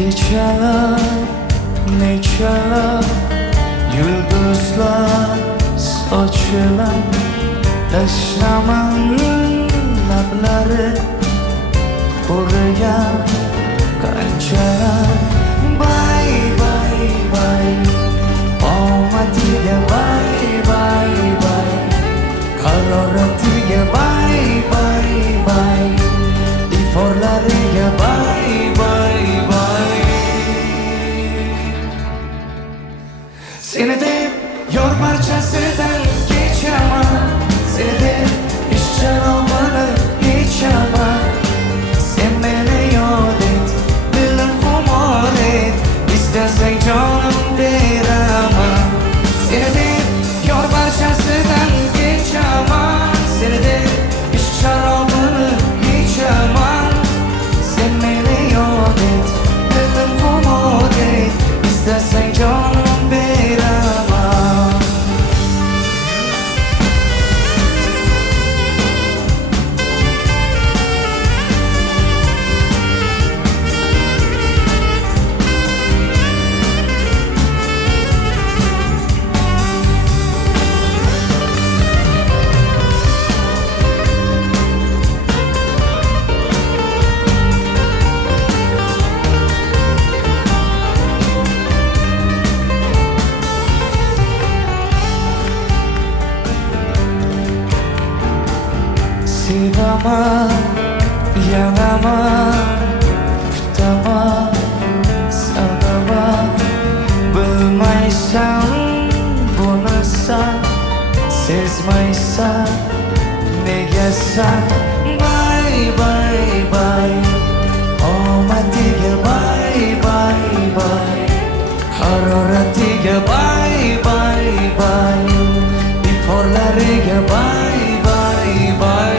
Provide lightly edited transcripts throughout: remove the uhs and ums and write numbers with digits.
Geceler neçeler yıldızlar saçılan Taşlaman labları kuruyan kançalar Bay bay bay omatiga bay bay bay karoratiga bay bay bay iforlariga bay bay bay Seni de yor parçasıdan geçemem Seni de iş şarabını içemem Sen beni yad et, dilim kumar et İstersen canım veremem Seni de yor parçasıdan geçemem Seni de iş şarabını içemem Sen beni yad et, dilim kumar et İstersen canım veremem Sevemem, yanamam, tutamam, sanamam Bilmeysen bunu sen, sezmeysen nega sen Bay bay bay, omatiga bay bay bay Haroratiga bay bay bay, iforlariga bay bay bay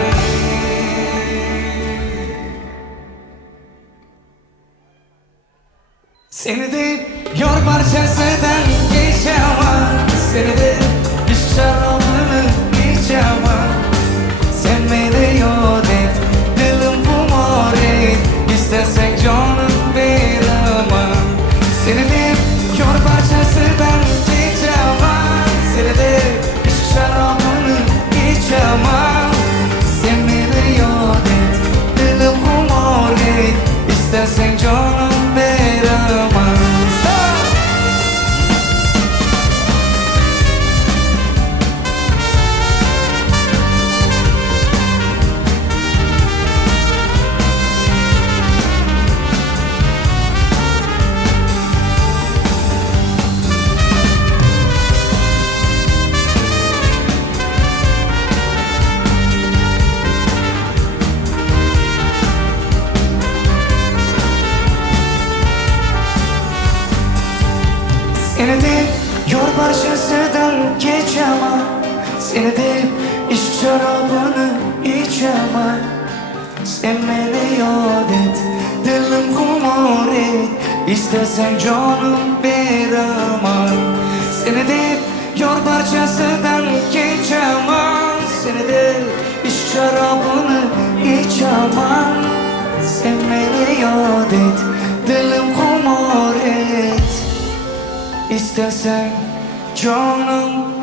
Seni de yor parçasıdan geçemem Seni de iş şarabını içemem Sen beni yad et, dilim kumar et İstersen canım veremem Seni de yor parçasıdan geçemem Seni de iş şarabını içemem Sen beni yad et, dilim kumar et İstersen canım veremem Seni de yor parçasıdan geçemem Seni de iş şarabını içemem Sen beni yad et, dilim kumar et İstersen canım veremem Seni de yor parçasıdan geçemem Seni de iş şarabını içemem Sen beni yad et, dilim kumar et İstersen canım